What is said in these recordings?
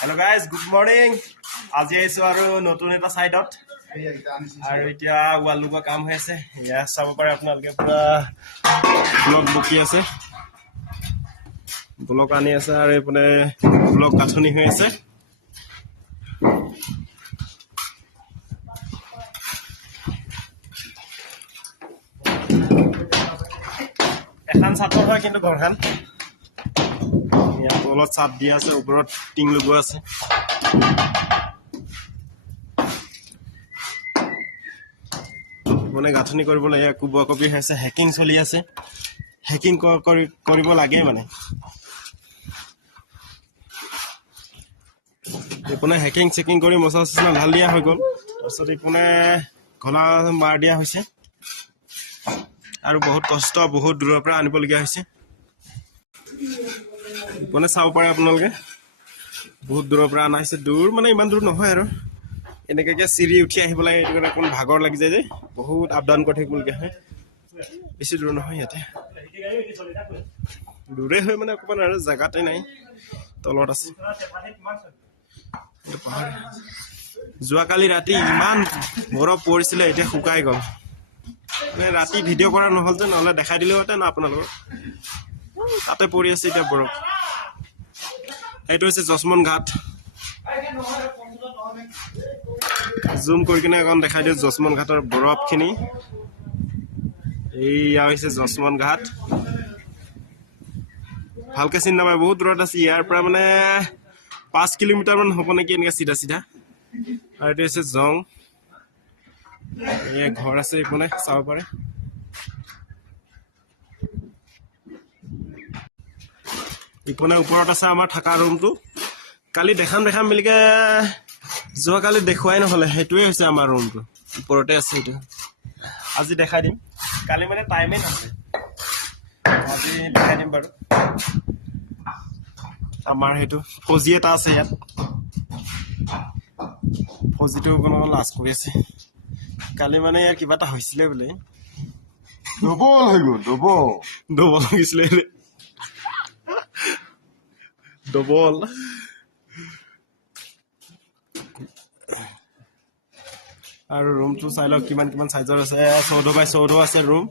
Hello guys, good morning. আজি আইছো আৰু নতুন এটা সাইডত আৰু এতিয়া ওয়াল লুকা কাম হৈ আছে ইয়া চাব পাৰে আপোনালোকে পুৰা ব্লক বুকি আছে ব্লক আনি আছে আৰু এপনে ব্লক গাঠনি হৈ আছে এখন ছাতৰ হয় কিন্তু ঘৰখান ইয়া তলত ছাদ দি আছে ওপৰত টিং লগোৱা আছে মানে গাঠনি কৰিব লাগে কুবা কপি হৈছে হ্যাকিং চলি আছে হ্যাকিং কৰিব লাগে মানে এপনে হ্যাকিং চেকিং কৰি মছা সচনা ঢাল দিয়া হৈ গল তাৰছত এপনে ঘলা মাৰ দিয়া হৈছে আৰু বহুত কষ্ট বহুত দূৰৰ পৰা আনিব লগা হৈছে এপনে চাব পাৰে আপোনালোকে বহুত দূৰৰ পৰা আনাইছে দূৰ মানে ইমান দূৰ নহয় আৰু এনেকে চিৰি উঠি আহিব লাগে এটো কাৰণে কোন ভাগৰ লাগি যায় যে বহুত আপ ডাউন কৰি থাকিব লগা হয় বেছি দূৰ নহয় ইয়াতে দূৰে হয় মানে অকমান আৰু জাগাতে নাই তলত আছে যোৱা কালি ৰাতি ইমান বৰফ পৰিছিল এতিয়া শুকাই গল মানে ৰাতি ভিডিও কৰা নহল যে নহলে দেখাই দিলে হতে না আপোনালোক তাতে পৰি আছে এতিয়া বৰফ এইটো হৈছে জসমন ঘাট জুম কৰি কিনে এখন দেখাই দিও জসমন ঘাটৰ বৰফখিনি এইয়া হৈছে জসমন ঘাট ভালকে চিন নাপায় বহুত দূৰত আছে ইয়াৰ পৰা মানে 5 কিলোমিটাৰ মান হ'ব নেকি এনেকে সিধা সিধা আৰু এইটো হৈছে জং এই ঘৰ আছে ইপনে চাব পাৰে ইপনে ওপৰত আছে আমাৰ থাকা ৰুমটো কালি দেখাম মিলিকে যোৱা কালি দেখুৱাই নহলে হেতুৱে হৈছে আমাৰ ৰুমটো ওপৰতে আছে এটা আজি দেখাই দিম কালি মানে টাইমে নাছিল আজি দেখাই দিম বাৰু আমাৰ হেতু ফজি এটা আছে ইয়াত ফজিটো কোনো লাজ কৰি আছে কালি মানে ইয়াৰ কিবা এটা হৈছিল বোলে ডবল হৈ গ'ল ডবল হৈছিল ডবল আৰু ৰুমটো চাই লওক কিমান সাইজৰ আছে 14 বাই 14 আছে ৰুম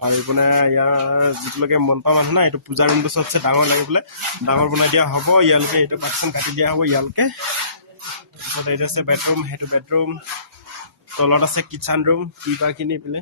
আৰু ইপনে ইয়াৰ যিটোলৈকে মনপা মানুহ না এইটো পূজা ৰুমটো সবচে ডাঙৰ লাগে বোলে ডাঙৰ বনাই দিয়া হ'ব ইয়ালকে এইটো পাৰ্টিশন কাটি দিয়া হ'ব ইয়ালকে তাৰপিছত এইটো আছে বেডৰুম হেতু বেডৰুম তলত আছে কিচেন ৰুম কিবাখিনি পেলে